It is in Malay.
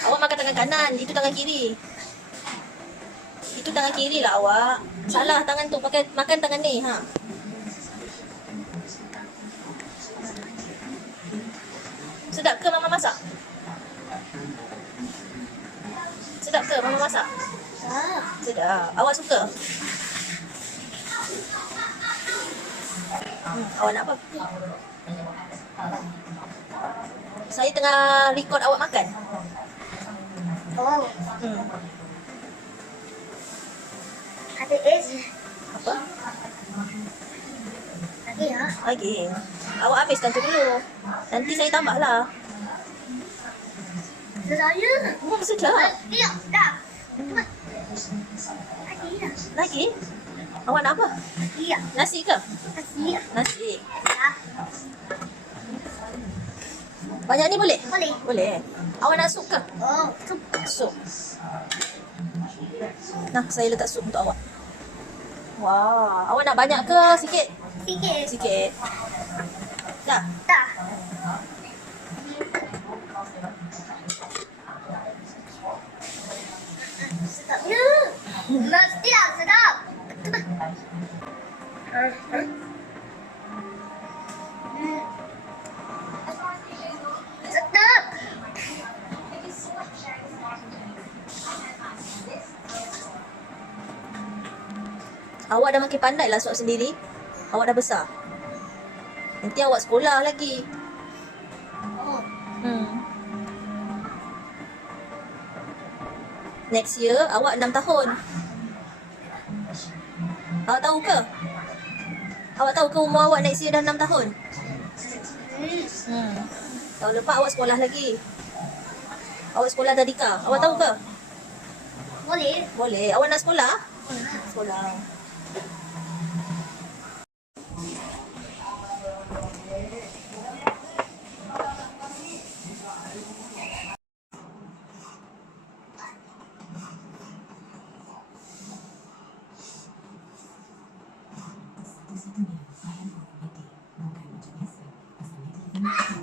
Awak makan tangan kanan, itu tangan kiri. Itu tangan kiri lah awak. Salah tangan tu, pakai makan tangan ni. Ha. Sedap ke mama masak? Sedap ke mama masak? Sedap. Awak suka? Awak nak apa? Saya tengah record awak makan. Oh, ada es. Apa? Lagi ya? Lagi. Awak habiskan tu dulu. Nanti saya tambah lah. Saya. Sedap. Tidak, dah. Lagi ya? Lagi? Awak nak apa? Iya. Nasi ke? Kasih. Nasi. Ya. Banyak ni boleh? Boleh. Boleh. Awak nak sup ke? Oh, sup. Sup. Nah, saya letak sup untuk awak. Wah, awak nak banyak ke sikit? Sikit. Sikit. Dah. Dah. Sedapnya. Mestilah sedap. Sedap. Awak dah makin pandai lah suap sendiri. Awak dah besar. Nanti awak sekolah lagi. Oh, Next year, awak 6 tahun. Awak tahu ke? Awak tahu ke umur awak next year dah 6 tahun? Tahun lepas awak sekolah lagi. Awak sekolah tadika. Awak tahu ke? boleh. Boleh. Awak nak sekolah? Sekolah. Satu-satunya bahan pengobati bukan macam biasa. Pasal itu